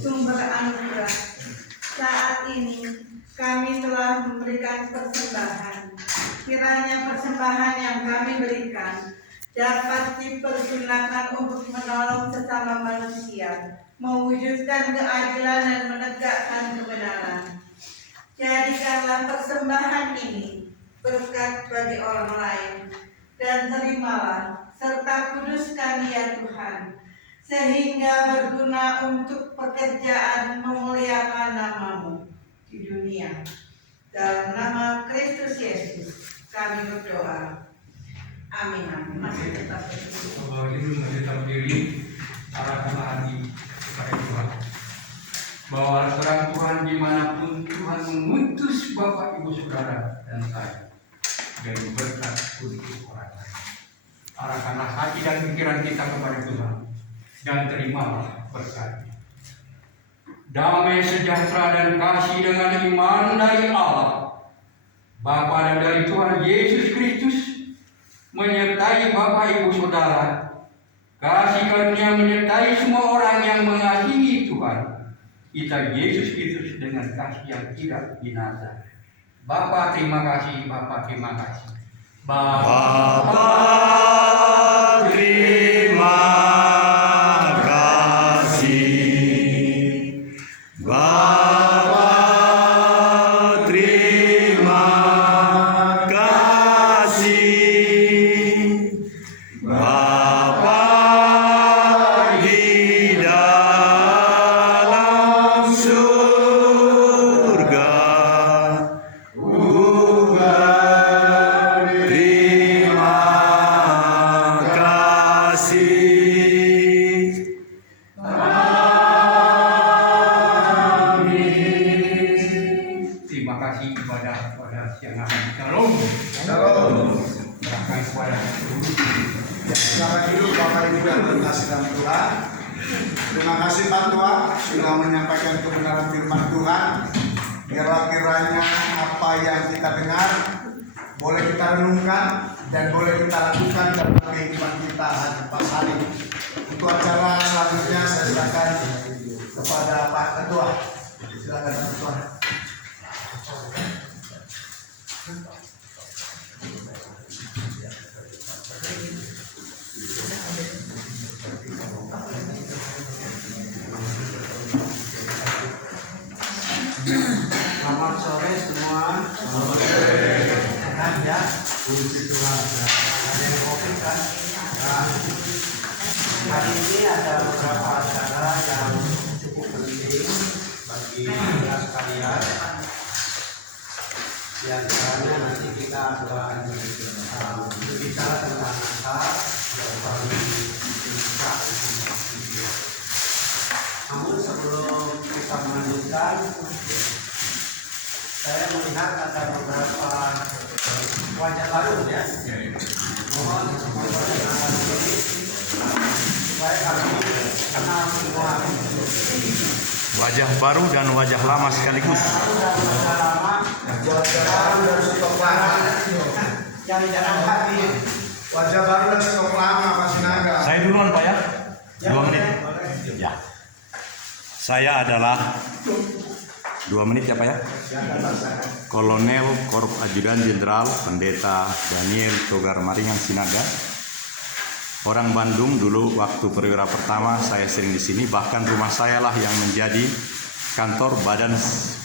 sumber anugerah. Saat ini kami telah memberikan persembahan. Kiranya persembahan yang kami berikan dapat dipergunakan untuk menolong sesama manusia, mewujudkan keadilan dan menegakkan kebenaran. Jadikanlah persembahan ini berkat bagi orang lain, dan terimalah serta kuduskan ya Tuhan, sehingga berguna untuk pekerjaan memuliakan nama-Mu di dunia. Dalam nama Kristus Yesus kami berdoa. Amin. Masih tetap berdiri. Masih tetap berdiri, arahkan hati kepada Tuhan. Bahwa terang Tuhan dimanapun Tuhan mengutus Bapak Ibu Saudara dan saya dari berkat untuk orang lain. Arahkanlah hati dan pikiran kita kepada Tuhan dan terimalah berkat. Damai sejahtera dan kasih dengan iman dari Allah Bapa dan dari Tuhan Yesus Kristus menyertai Bapak Ibu Saudara. Kasih karunia menyertai semua orang yang mengasihi Tuhan kita Yesus Kristus dengan kasih yang tidak binasa. Bapa terima kasih, Bapa terima kasih. Bapa terima kasih. Bapa terima kasih. Bapa di dalam surga, terima kasih. Terima kasih kepada siang hari. Shalom. Serahkan kepada Selamat hidup Bapak Ibu yang terkasih dalam Tuhan. Terima kasih Pak Tua sudah menyampaikan kebenaran firman Tuhan. Biarlah kiranya apa yang kita dengar boleh kita renungkan dan boleh kita lakukan dalam kehidupan kita hari-hari. Untuk acara selanjutnya saya silakan kepada Pak Ketua. Silakan Pak Ketua. Selamat sore semua. Sehat ya? Puji Tuhan. Ada yang COVID kan? Nah, hari ini ada beberapa acara yang cukup penting bagi kita sekalian. Di antaranya nanti kita akan berbicara tentang Natal dan namun sebelum kita melanjutkan, saya melihat ada beberapa wajah baru ya. Mohon perkenalkan diri supaya kami kenal semua. Wajah baru dan wajah lama sekaligus. Wajah lama, Wajah baru dan stok lama. yang jangan hadir. Wajah baru dan stok lama Pak Sinaga. Saya duluan Pak ya. 2 menit. Ya. Saya adalah 2 menit ya Pak ya. Kolonel Korup Ajudan Jenderal Pendeta Daniel Togar Maringan Sinaga. Orang Bandung dulu waktu perwira pertama saya sering di sini, bahkan rumah saya lah yang menjadi kantor Badan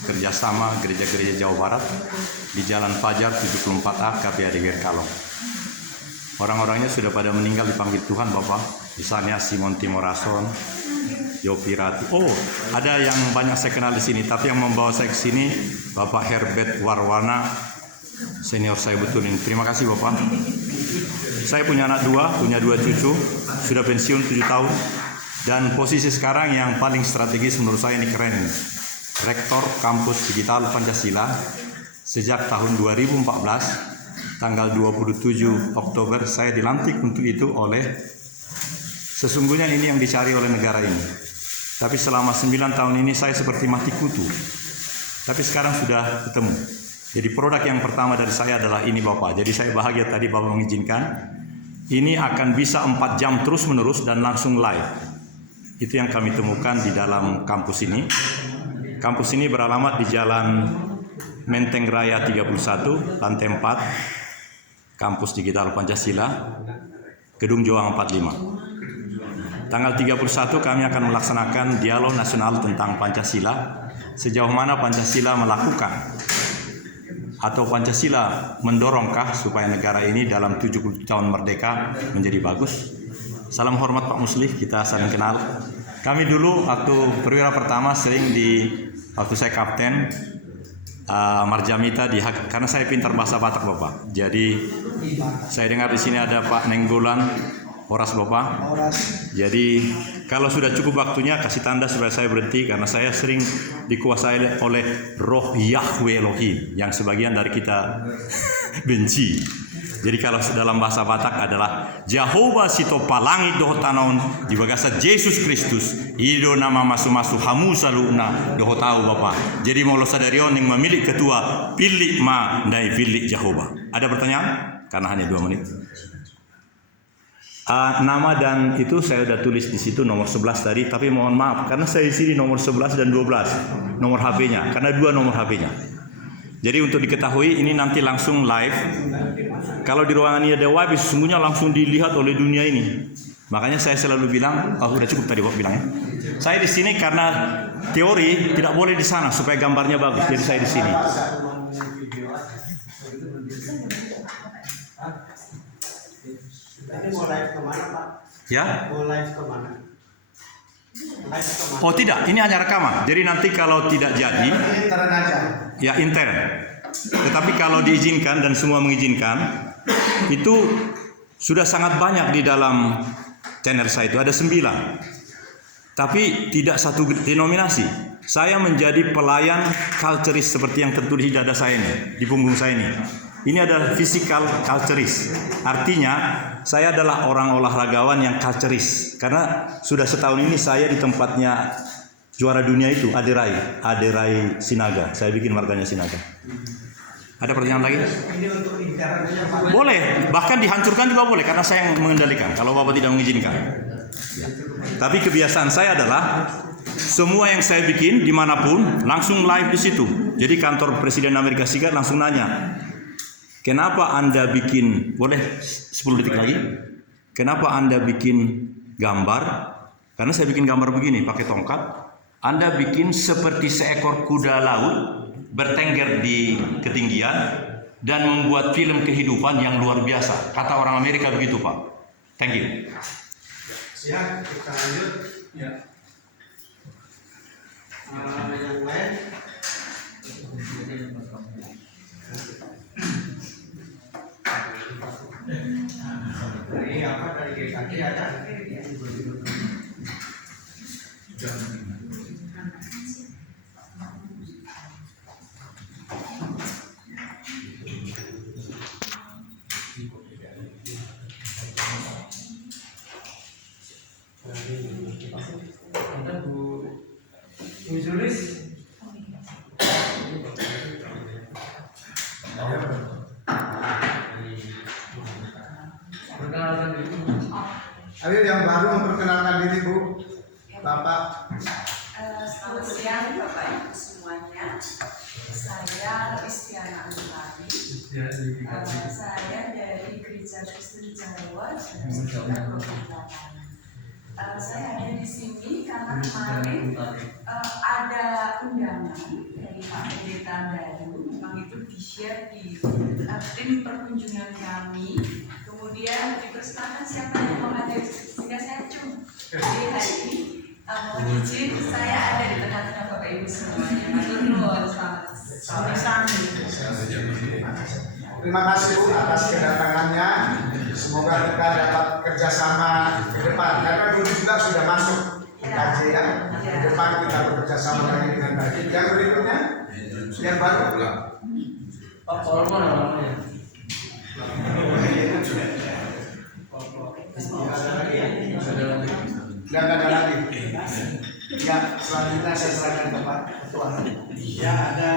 Kerjasama Gereja-Gereja Jawa Barat di Jalan Fajar 74A KPAD Gerkalong. Orang-orangnya sudah pada meninggal dipanggil Tuhan Bapak. Misalnya Simon Timorason, Yopi Rati. Oh, ada yang banyak saya kenal di sini, tapi yang membawa saya ke sini Bapak Herbert Warwana, senior saya betul ini. Terima kasih Bapak. Saya punya anak 2, punya 2 cucu, sudah pensiun 7 tahun. Dan posisi sekarang yang paling strategis menurut saya ini keren ini. Rektor Kampus Digital Pancasila sejak tahun 2014, tanggal 27 Oktober saya dilantik untuk itu oleh, sesungguhnya ini yang dicari oleh negara ini. Tapi selama 9 tahun ini saya seperti mati kutu. Tapi sekarang sudah ketemu. Jadi produk yang pertama dari saya adalah ini Bapak. Jadi saya bahagia tadi Bapak mengizinkan. Ini akan bisa 4 jam terus menerus dan langsung live. Itu yang kami temukan di dalam kampus ini. Kampus ini beralamat di Jalan Menteng Raya 31, lantai 4, Kampus Digital Pancasila, Gedung Juang 45. Tanggal 31 kami akan melaksanakan dialog nasional tentang Pancasila, sejauh mana Pancasila melakukan atau Pancasila mendorongkah supaya negara ini dalam 70 tahun merdeka menjadi bagus. Salam hormat Pak Muslih, kita saling kenal. Kami dulu waktu perwira pertama sering waktu saya kapten Marjamita karena saya pintar bahasa Batak Bapak. Jadi saya dengar di sini ada Pak Nenggolan, Horas Bapak. Jadi kalau sudah cukup waktunya kasih tanda supaya saya berhenti, karena saya sering dikuasai oleh roh Yahweh Elohim yang sebagian dari kita benci. Jadi kalau dalam bahasa Batak adalah Jehovah sito palangit dohotanaon di bagasa Yesus Kristus ido nama masu-masu hamu saluna dohotau Bapak. Jadi mau lo sadarion yang memilih ketua pilih ma dai pilih Jehovah. Ada pertanyaan? Karena hanya 2 menit. Nama dan itu saya sudah tulis di situ nomor 11 tadi, tapi mohon maaf karena saya di sini nomor 11 dan 12 nomor HP-nya, karena 2 nomor HP-nya. Jadi untuk diketahui ini nanti langsung live. Kalau di ruangan ini ada wifi, sesungguhnya langsung dilihat oleh dunia ini. Makanya saya selalu bilang, udah cukup tadi Bapak bilangnya. Saya di sini karena teori tidak boleh di sana supaya gambarnya bagus. Jadi saya di sini. Tadi mau live kemana Pak? Ya? Mau live kemana? Live kemana? Oh tidak, ini hanya rekaman. Jadi nanti kalau tidak jadi, Intern aja. ya intern. Tetapi kalau diizinkan dan semua mengizinkan, itu sudah sangat banyak di dalam channel saya itu, ada 9. Tapi tidak satu denominasi. Saya menjadi pelayan culturist seperti yang tertulis di dada saya ini, di punggung saya ini. Ini adalah physical culturist. Artinya saya adalah orang olahragawan yang culturist. Karena sudah setahun ini saya di tempatnya juara dunia itu, Aderai Sinaga. Saya bikin marganya Sinaga. Ada pertanyaan lagi? Ini untuk intern aja Pak. Boleh, bahkan dihancurkan juga boleh karena saya yang mengendalikan kalau Bapak tidak mengizinkan. Ya. Tapi kebiasaan saya adalah semua yang saya bikin dimanapun langsung live di situ. Jadi kantor Presiden Amerika Serikat langsung nanya, kenapa Anda bikin, boleh 10 detik lagi? Kenapa Anda bikin gambar? Karena saya bikin gambar begini pakai tongkat. Anda bikin seperti seekor kuda laut bertengger di ketinggian dan membuat film kehidupan yang luar biasa. Kata orang Amerika begitu Pak. Thank you. Siap, kita lanjut. Ya. Yang lain? Dari apa? Dari GKJ ada? Ada Bu Julis. Perkenalkan diri. Ayo yang baru memperkenalkan diri Bu. Bapak. Selamat siang Bapak Ibu semuanya. Saya Kristiana Antari. Saya dari Gereja Kristen Jawa dan sekitar Provinsi. Saya ada di sini karena kemarin ada undangan dari Pak Pendeta baru, memang itu di-share di tim perkunjungan kami. Kemudian dipersilakan siapa yang mau hadir, sehingga saya cuma jadi hari ini mohon izin saya ada di tengah-tengah Bapak Ibu semuanya. Matur nuwun, selamat sore. Terima kasih Bu atas kedatangannya. Semoga kita dapat kerjasama ke depan. Karena dulu juga sudah masuk KJ ya. Ke depan kita bekerjasama lagi dengan baik. Yang berikutnya, yang baru. Pak Solomon namanya. Dan ada lagi. Ya, selanjutnya saya serahkan ke Pak Ketua. Ya, ada.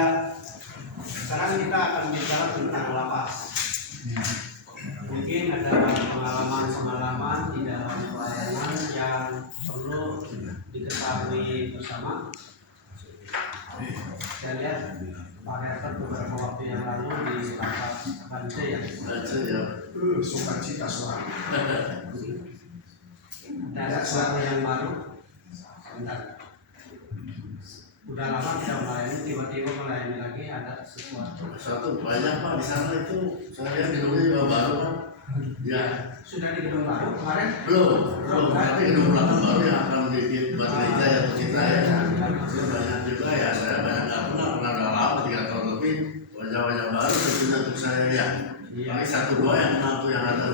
Sekarang kita akan bicara tentang lapas. mungkin ada pengalaman-pengalaman di dalam pelayanan yang perlu diketahui bersama. Saya lihat Pak Rektor beberapa waktu yang lalu di rapat Bante ya. Sukacita seorang. Ada sesuatu yang baru. Sebentar. Udah lama tidak melayani, tiba-tiba melayani lagi ada sesuatu. Satu banyak Pak di sana itu, saya lihat gedungnya juga baru Pak. Ya, Sudah di gedung baru kemarin? belum. Tapi gedung belakang baru yang akan dibuat gereja ya untuk kita ya. Itu banyak juga ya, saya banyak nggak pernah udah lama 3 tahun lebih. Wajah-wajah baru tentunya untuk saya ya. Paling 1-2 yang kenal tuh yang ada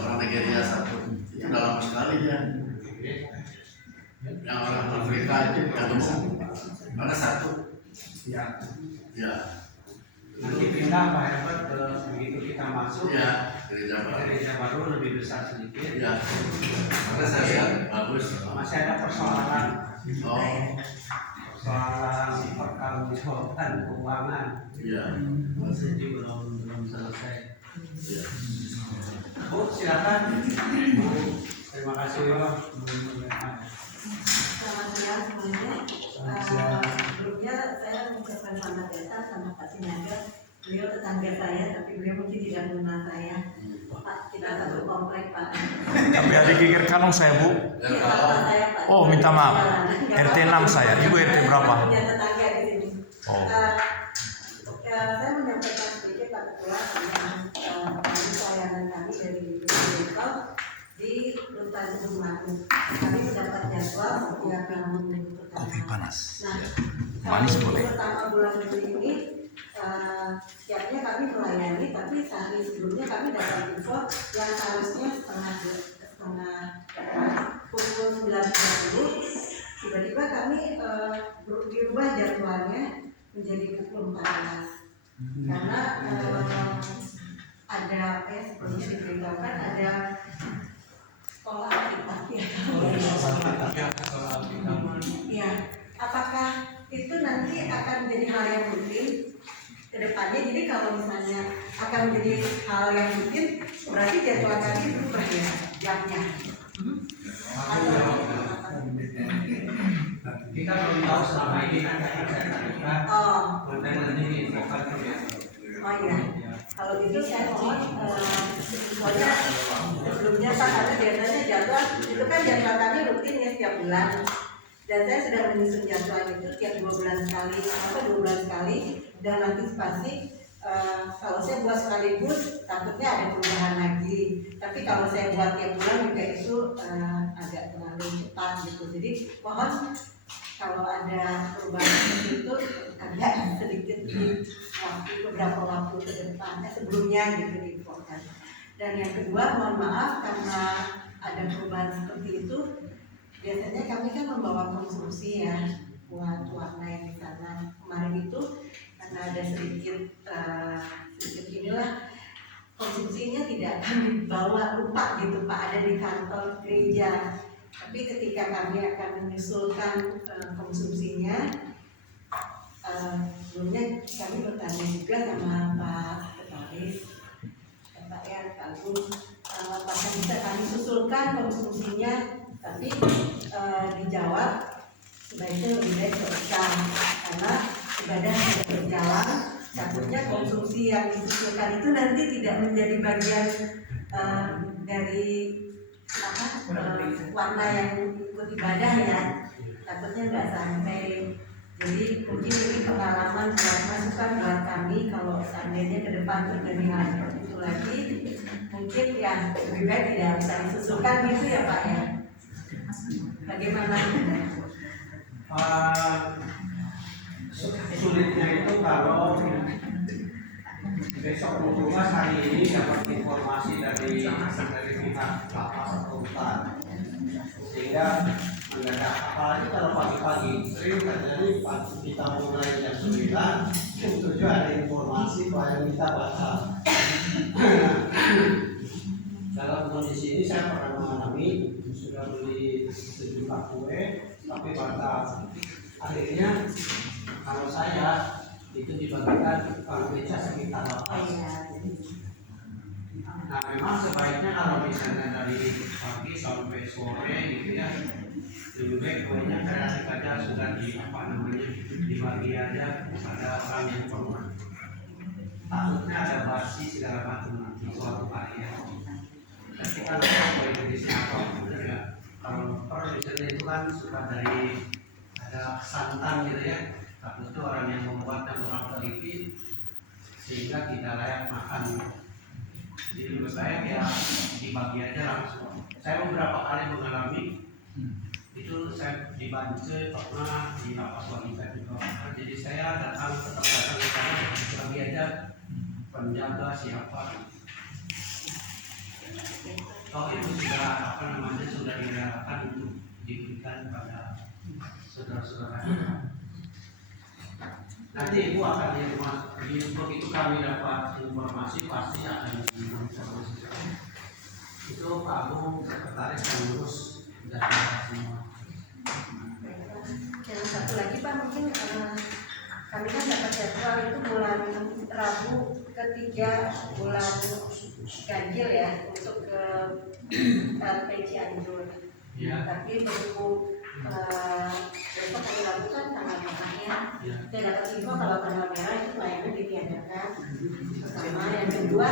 orang Nigeria 1. Itu udah lama sekali ya. Yang orang Afrika itu yang gemuk. Ada 1. Ya. Ya. Nanti pindah Pak Herbert ke begitu kita masuk. Ya, gereja Baru lebih besar sedikit. Ya, karena saya lihat bagus. Masih ada persoalan. Oh, Persoalan perkantoran keuangan. iya. Masih belum selesai. Iya. Bu, silakan. Bu, terima kasih Pak. Selamat siang semuanya. Sebelumnya saya mengucapkan selamat datang sama Pak Sinaga. Beliau tetangga saya, tapi beliau mungkin tidak mengenal saya. Pak, kita satu komplek Pak. Tapi adik Kikir Kalong saya Bu. Iya, Pak, saya Pak. Oh, minta maaf. Nggak RT apa-apa. 6 saya. Ibu RT berapa? Punya tetangga di sini. Oh. Saya menyampaikan sedikit Pak Ketua tentang pelayanan kami dari Digital di Rutan Gunung Madu. Kami mendapat jadwal setiap minggu pertama. Kopi panas. Nah, Manis kalau boleh. pertama bulan Juli ini siapnya kami melayani, tapi sehari sebelumnya kami dapat info yang seharusnya pukul 9.30 tiba-tiba kami dirubah jadwalnya menjadi pukul 14 karena ada seperti diberitahukan ada sekolah aktivitas ya. Apakah itu nanti akan menjadi hal yang rutin ke depannya? Jadi kalau misalnya akan menjadi hal yang rutin, berarti jadwal kami berubah ya jamnya. Kita belum tahu selama ini kan kita nanti Oh iya. Kalau gitu saya mohon soalnya sebelumnya Pak, karena biasanya jadwal itu kan jadwal kami rutin ya setiap bulan. Dan saya sudah menyusun jadwal itu tiap 2 bulan sekali atau 2 bulan sekali dan antisipasi kalau saya buat sekaligus takutnya ada perubahan lagi. Tapi kalau saya buat tiap bulan juga itu agak terlalu cepat gitu. Jadi mohon kalau ada perubahan seperti itu agak sedikit di beberapa waktu ke depannya sebelumnya gitu diinfokan. Dan yang kedua mohon maaf karena ada perubahan seperti itu. Biasanya kami kan membawa konsumsi ya buat warna yang di sana. Kemarin itu karena ada sedikit inilah konsumsinya tidak kami bawa, lupa gitu Pak, ada di kantor gereja. Tapi ketika kami akan menyusulkan konsumsinya, sebelumnya kami bertanya juga sama Pak Sekretaris, Pak R, Pak Agung, apakah bisa kami susulkan konsumsinya? Tapi dijawab sebaiknya lebih baik berikutkan karena ibadah tidak berjalan, takutnya konsumsi yang disusulkan itu nanti tidak menjadi bagian dari warna yang ikut ibadah ya, takutnya nggak sampai. Jadi mungkin ini pengalaman buat masukan buat kami kalau seandainya ke depan terjadi hal seperti itu lagi, mungkin ya lebih baik tidak bisa disusulkan gitu ya Pak ya. Bagaimana? Sulitnya itu kalau besok Mas hari ini dapat informasi dari pihak lapas atau hutan, sehingga mendadak. Apalagi kalau pagi-pagi sering terjadi kita mulai jam 9 itu ada informasi bahwa kita batal. Dalam kondisi ini saya pernah mengalami sudah beli sejumlah kue tapi batal. Akhirnya kalau saya itu dibagikan kalau gereja sekitar 8. Nah memang sebaiknya kalau misalnya dari pagi sampai sore gitu ya, lebih baik kuenya kreatif aja, sudah dibagi aja pada orang yang formal. Takutnya ada basi segala macam nanti suatu hari ya. Tapi kalau kue jenisnya apa ya, kalau misalnya itu kan suka dari ada santan gitu ya, takut itu orang yang membuatnya kurang teliti sehingga tidak layak makan. Jadi menurut saya ya dibagi aja langsung. Saya beberapa kali mengalami itu, saya dibantu pernah di lapas wanita juga. Jadi saya datang tetap datang ke sana, bagi aja penjaga siapa. Toh itu sudah sudah direlakan untuk diberikan pada saudara-saudara. Nanti ibu akan begitu kami dapat informasi pasti akan diinformasikan. Itu Pak Agung sekretaris pengurus dan semua. Dan satu lagi Pak, mungkin kami kan dapat jadwal itu bulan Rabu ketiga bulan ganjil ya untuk ke LP Cianjur. Ya. Tapi begitu besok hari Rabu kan tanggal merahnya. Ya. Saya dapat info kalau tanggal merah itu layanan ditiadakan. Pertama, yang kedua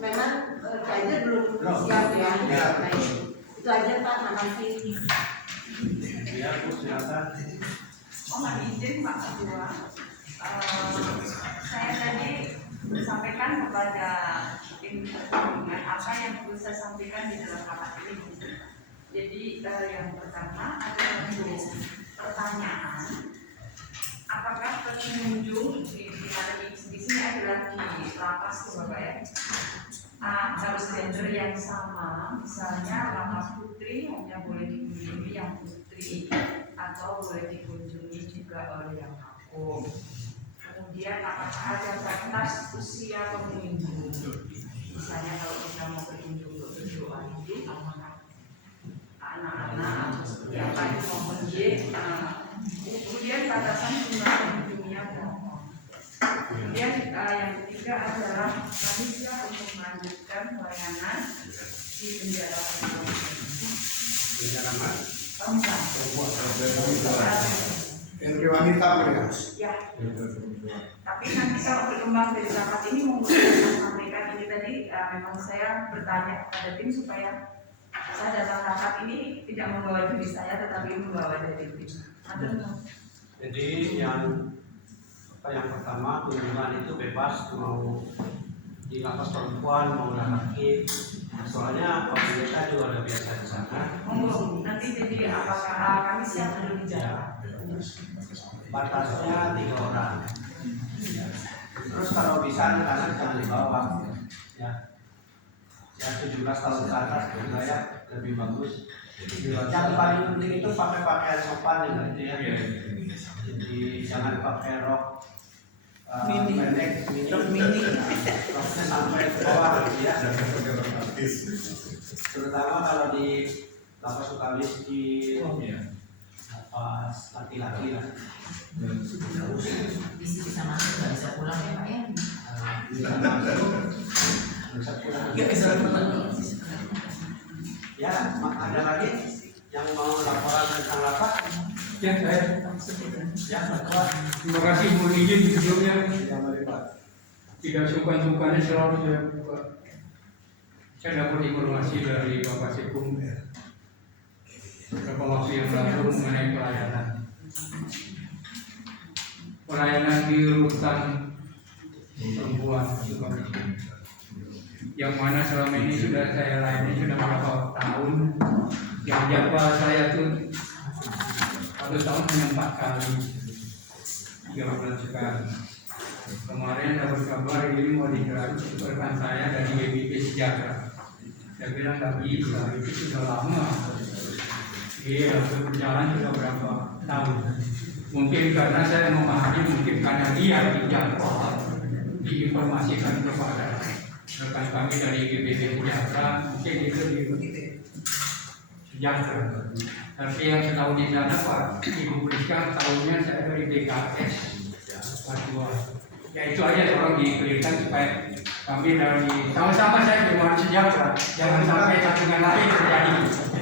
memang Cianjur belum siap ya. Baik. Itu aja Pak, makasih. Ya Bu, silakan. Mohon izin Pak Ketua, saya tadi sampaikan kepada tim pertandingan apa yang perlu saya sampaikan di dalam rapat ini. Jadi yang pertama adalah pertanyaan, apakah pengunjung di sini adalah di lapas Bapak ya? Harus gender yang sama, misalnya lapas putri hanya boleh dikunjungi yang putri atau boleh dikunjungi juga oleh yang aku. Kemudian apakah ada batas usia pengunjung? Misalnya kalau kita mau berkunjung untuk berdoa itu anak-anak yang tadi mau menjadi, kemudian batasan jumlah pengunjungnya berapa? Kemudian yang ketiga adalah kami siap untuk melanjutkan pelayanan di penjara. Penjara mana? Yang wanita ya. Ya. Tapi nanti kalau berkembang dari rapat ini mungkin saya sampaikan ini tadi memang saya bertanya kepada tim supaya saya datang rapat ini tidak membawa diri saya tetapi membawa dari tim. Jadi yang pertama kunjungan itu bebas, mau di lapas perempuan mau laki, soalnya kita juga udah biasa di sana. Nanti jadi apakah kami siap untuk bicara? Batasnya 3 orang. Terus kalau bisa anak-anak jangan dibawa, ya 17 tahun ke atas juga ya lebih bagus. Yang paling penting itu pakai pakaian sopan gitu ya. Jadi jangan pakai rok pendek, mini, roknya sampai ke bawah gitu ya. Terutama kalau di lapas Sukamiskin, lapas laki-laki lah. Bisa masuk, nggak bisa pulang ya Pak ya? Bisa pulang. Nggak bisa pulang. Ya, ada lagi yang mau laporan tentang lapas? Ya, saya. Ya, Pak. Terima kasih mohon izin sebelumnya. Ya, mari Pak. Tidak sungkan-sungkannya selalu saya buka. Saya dapat informasi dari Bapak Sekum beberapa waktu yang lalu mengenai pelayanan di rutan perempuan Sukamiskin, yang mana selama ini sudah saya layani sudah beberapa tahun. Yang jadwal saya tuh 1 tahun hanya 4 kali, 3 bulan sekali. Kemarin dapat kabar ini mau digerak rekan saya dari GBP Sejahtera. Saya bilang nggak bisa, itu sudah lama. Iya, berjalan sudah berapa tahun. Mungkin karena saya memahami, mungkin karena dia dijadwal, diinformasikan kepada rekan kami dari GBP Sejahtera, mungkin itu di Sejahtera. Tapi yang setahu di sana Pak Ibu Priska, tahunnya saya dari BKS Papua. Ya itu aja tolong dikelilinkan supaya kami dari sama-sama saya mohon sejahtera, jangan sampai satu dengan lain terjadi.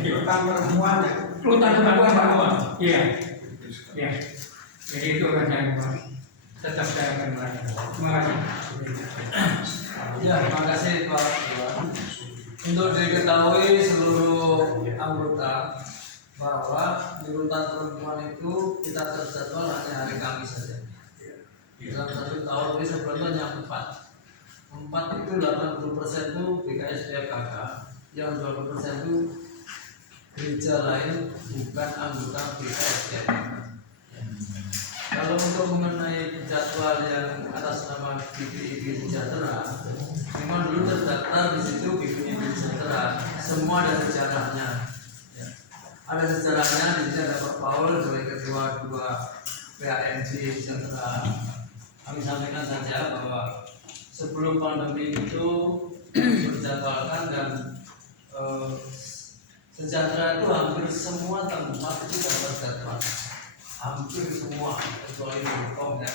Tentang perempuan ya. Rutan perempuan bahwa, iya, iya. Jadi itu akan saya mohon. Tetap saya akan melakukan. Terima kasih. Ya, terima kasih Pak Ketua. Untuk diketahui seluruh anggota bahwa di rutan perempuan itu kita terjadwal hanya hari Kamis saja. Dalam satu tahun ini sebelumnya 4 itu 80% itu BKS PKK, yang 20% itu gereja lain bukan anggota BKS PKK. Kalau untuk mengenai jadwal yang atas nama BPIB Sejahtera, memang dulu terdaftar di situ BPIB Sejahtera, semua ada sejarahnya. Ya. Ada sejarahnya, di sini ada Pak Paul sebagai ketua 2 PAMJ Sejahtera. Kami sampaikan saja bahwa sebelum pandemi itu berjadwalkan dan Sejahtera itu hampir semua tempat itu dapat jadwal. Hampir semua kecuali hukum ya,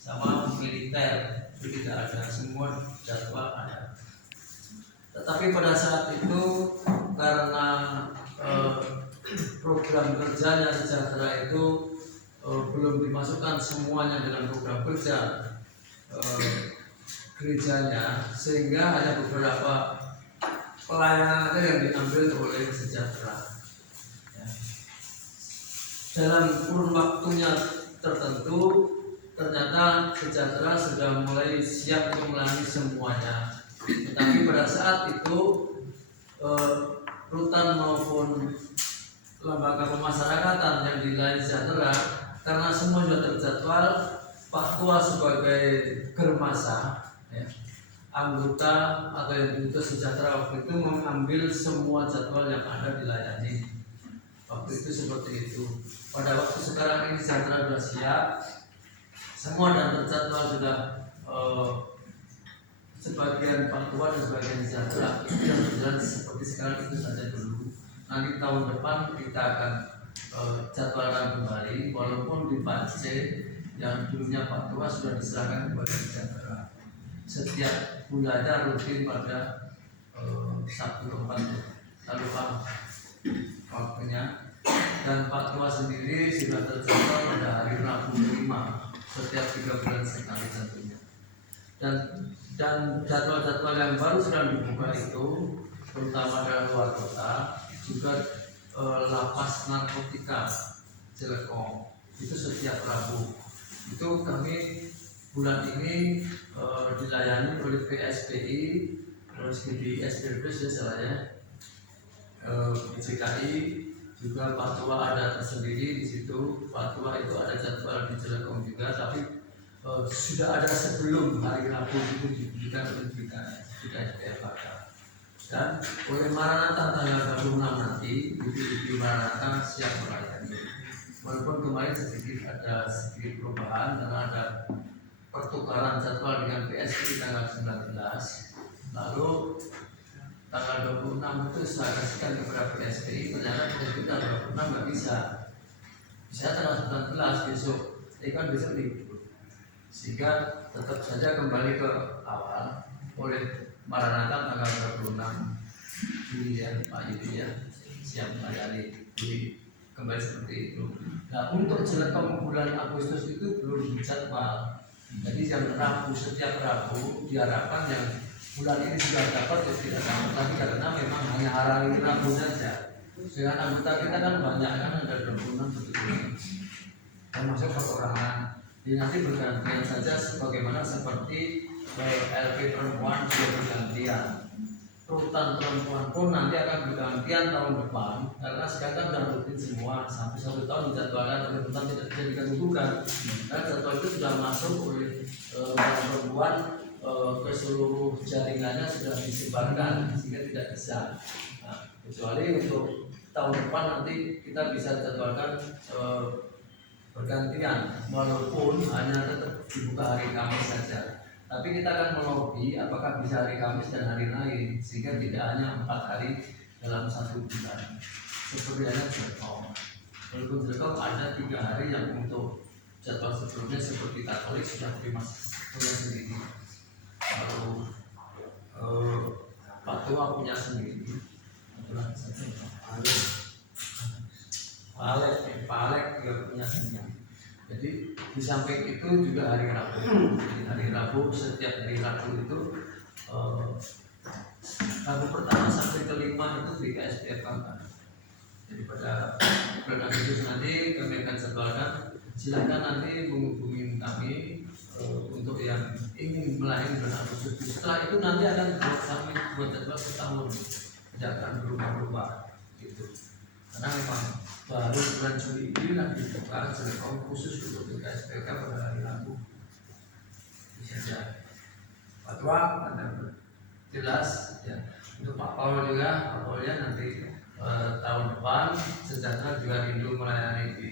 sama militer itu tidak ada, semua jadwal ada. Tetapi pada saat itu karena program kerjanya Sejahtera itu belum dimasukkan semuanya dalam program kerja gerejanya, sehingga hanya beberapa pelayanan ada yang diambil oleh Sejahtera. Dalam kurun waktunya tertentu ternyata Sejahtera sudah mulai siap untuk melayani semuanya. Tetapi pada saat itu rutan maupun lembaga pemasyarakatan yang dilayani Sejahtera, karena semua sudah terjadwal, Pak Tua sebagai germasa ya, anggota atau yang diutus Sejahtera waktu itu mengambil semua jadwal yang ada dilayani. Waktu itu seperti itu. Pada waktu sekarang ini Sejahtera sudah siap, semua dan terjadwal sudah sebagian Pak Tua dan sebagian Sejahtera itu yang berjalan seperti sekarang itu saja dulu. Nanti tahun depan kita akan jadwalkan kembali, walaupun di Pak C yang dulunya Pak Tua sudah diserahkan kepada Sejahtera. Setiap bulannya rutin pada Sabtu keempat, lalu Pak waktunya. Dan Pak Tua sendiri sudah terjadwal pada hari Rabu 5 setiap 3 bulan sekali tentunya. Dan jadwal-jadwal yang baru sedang dibuka itu, terutama dalam luar kota, juga lapas narkotika Jelekong itu setiap Rabu. Itu kami bulan ini dilayani oleh PSPI, terus di SPB saya PCKI, juga Pak Tua ada tersendiri di situ. Pak Tua itu ada jadwal di Jelekong juga, tapi sudah ada sebelum hari Rabu itu diberikan oleh PKK. Dan oleh Maranatha tanggal 26 nanti di Maranatha siap melayani. Walaupun kemarin ada sedikit perubahan karena ada pertukaran jadwal dengan PSPI tanggal 19. Lalu tanggal 26 itu saya kasihkan kepada PSPI, ternyata PSPI tanggal 26 nggak bisa. Bisa tanggal 19 besok, kan besok libur. Sehingga tetap saja kembali ke awal oleh Maranatha tanggal 26 Juli ya Pak Yudi ya, siap melayani Juli kembali seperti itu. Nah untuk Jelekong bulan Agustus itu belum dijadwal. Jadi yang Rabu setiap Rabu diharapkan yang bulan ini sudah dapat ya tidak dapat lagi karena memang hanya hari Rabu saja. Dengan anggota kita kan banyak kan ada 26 termasuk perorangan. Jadi nanti bergantian saja sebagaimana seperti LP perempuan sudah bergantian. Rutan perempuan pun nanti akan bergantian tahun depan karena sekarang kan rutin semua sampai 1 tahun dijadwalkan oleh rutan tidak bisa diganggukan. Dan jadwal itu sudah masuk oleh rutan perempuan ke seluruh jaringannya sudah disebarkan sehingga tidak bisa. Nah, kecuali untuk tahun depan nanti kita bisa jadwalkan bergantian walaupun hanya tetap dibuka hari Kamis saja. Tapi kita akan melobi apakah bisa hari Kamis dan hari lain sehingga tidak hanya 4 hari dalam 1 bulan. Seperti hanya Jelekong. Walaupun Jelekong ada 3 hari yang untuk jadwal sebelumnya seperti Katolik sudah punya sendiri, lalu Patua punya sendiri, Palek juga punya sendiri. Jadi di samping itu juga hari Rabu. Jadi hari Rabu, setiap hari Rabu itu Rabu pertama sampai kelima itu BKSDF kan. Jadi pada bulan Agustus nanti kami akan jadwalkan. Silakan nanti menghubungi kami untuk yang ingin melayani bulan Agustus. Setelah itu nanti akan kami buat jadwal setahun, tidak akan berubah-ubah gitu. Karena memang baru bulan Juli ini nanti dibuka Telekom khusus untuk BKSPK pada hari Rabu. Bisa saja. Pak Tua ada jelas ya. Untuk Pak Paul juga, Pak Paul ya nanti tahun depan sejahtera juga rindu melayani di